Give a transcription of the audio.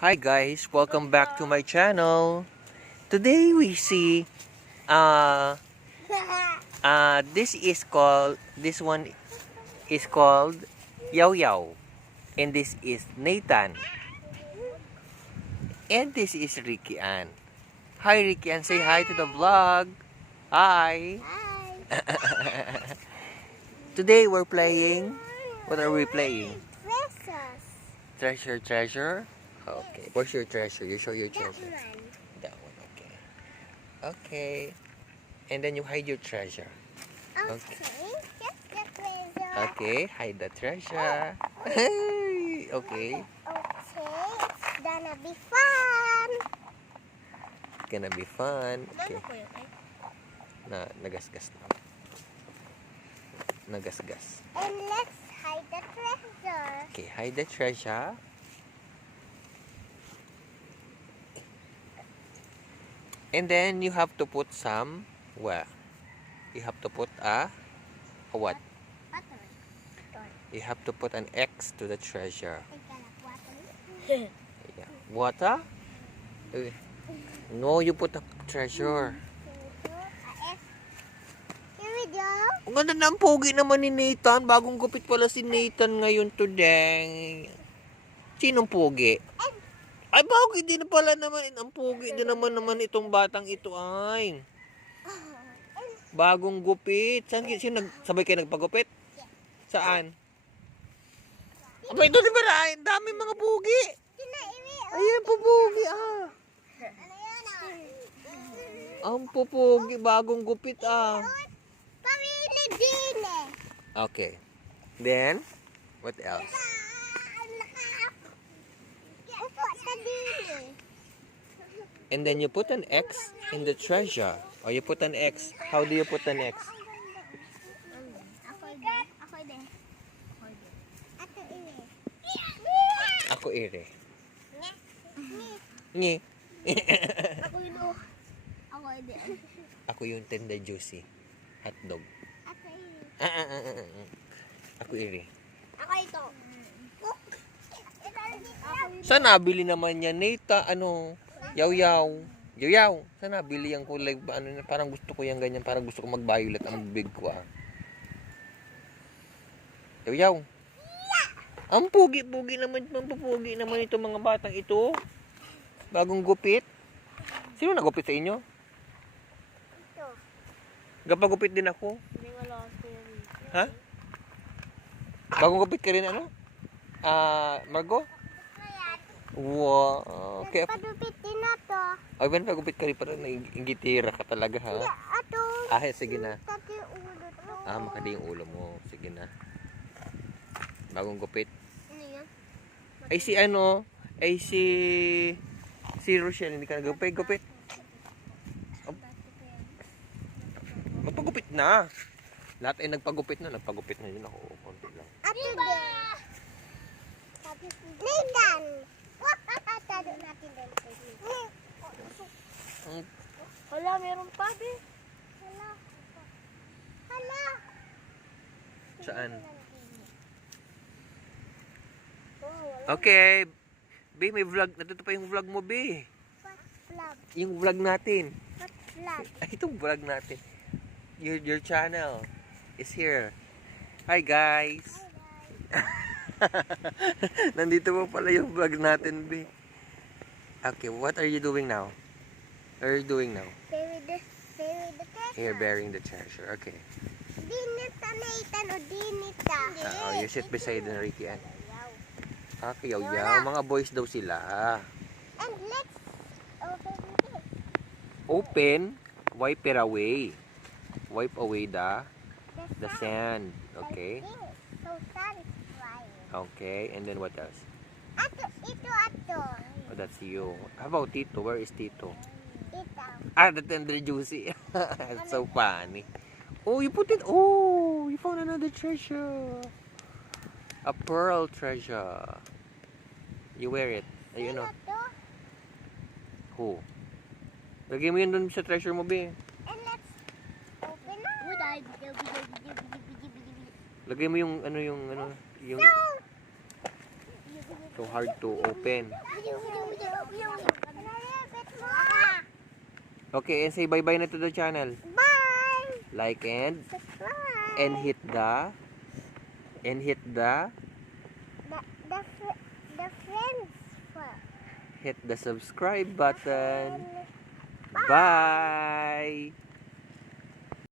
Hi guys, welcome back to my channel. Today we see this one is called Yao Yao, and this is Nathan, and this is Ricky Ann. Hi Ricky Ann, say hi to the vlog. Hi. Today we're playing. What are we playing? Treasure. Okay. Where's your treasure? You show your treasure. That one. Okay. Okay. And then you hide your treasure. Okay. Okay. Hide the treasure. Okay. Okay. It's gonna be fun. It's gonna be fun. Okay. Nagasgas na. Nagasgas. And let's hide the treasure. Okay. Hide the treasure. And then you have to put some where? You have to put a what? Water. You have to put an X to the treasure. Water. Yeah. Water? No, you put a treasure. Here we go. Ang ganda ng pogi naman ni Nathan. Bagong gupit pala si Nathan ngayon today. Sinong pogi? Ay, bagay din pala naman. Ang pogi din naman itong batang ito ay. Bagong gupit. Sino sabay kayo nagpagupit? Saan? Aba, ito di ba na? Ang daming mga pogi. Ayan po pogi ah. Ang pupugi, bagong gupit ah. Pamili din eh. Okay. Then, what else? And then you put an X in the treasure. Or you put an X. How do you put an X? Ako ire. Ngi. Ako yung tender juicy. Hotdog. Ako ire. Ako ito. Saan nabili naman yan, Nata? Ano? Yaw-yaw. Yaw-yaw. Saan nabili yan kulay? Ano, parang gusto ko yan ganyan. Parang gusto ko mag-violet ang bibig ko ah. Yaw-yaw. Ang pugi-pugi naman. Mampupugi naman itong mga batang ito. Bagong gupit. Sino nagupit sa inyo? Ito. Gapagupit din ako. Hindi wala Ha? Bagong gupit ka rin ano? Margo? Wow. Okay. Padupit din na to. Ay, ben pagupit ka rin para naingitira ka talaga ha. Ato. Sige na. Tati ulo to. Makadi yung ulo mo. Sige na. Bagong gupit. Ano yan? Ay si ano? Ay si Rochelle, hindi ka nagupit. Magpagupit na. Lahat ay nagpagupit na yun ako. Konti lang. Ato din. Nathan. Tado natin din. Hala, meron pa be. Hala. Saan? Okay. B, may vlog. Natuto pa yung vlog mo, B. Vlog. Yung vlog natin. Vlog. Ay, itong vlog natin. Your channel is here. Hi, guys. Nandito po pala yung vlog natin, B. Okay, what are you doing now? What are you doing now? Bury the treasure. Here, burying the treasure. Okay. Dinita, Nathan, o dinita. You sit beside Ricky Ann. Yaw-yaw. Mga boys daw sila. And let's open this. Open. Wipe it away. Wipe away the sand. Okay. So satisfying. Okay. And then what else? Ato. Oh, that's you. How about Tito? Where is Tito? Ito. The tender juicy. It's so funny. Oh, you put it. Oh, you found another treasure. A pearl treasure. You wear it. Ayun o. Ito. Who? Lagay mo yun dun sa treasure mo, be. And let's open up. Lagay mo yung So hard to open. And a little bit more. Okay, and say bye-bye na to the channel. Bye. Like Subscribe. and hit the The friends for. hit the subscribe button. Bye. Bye.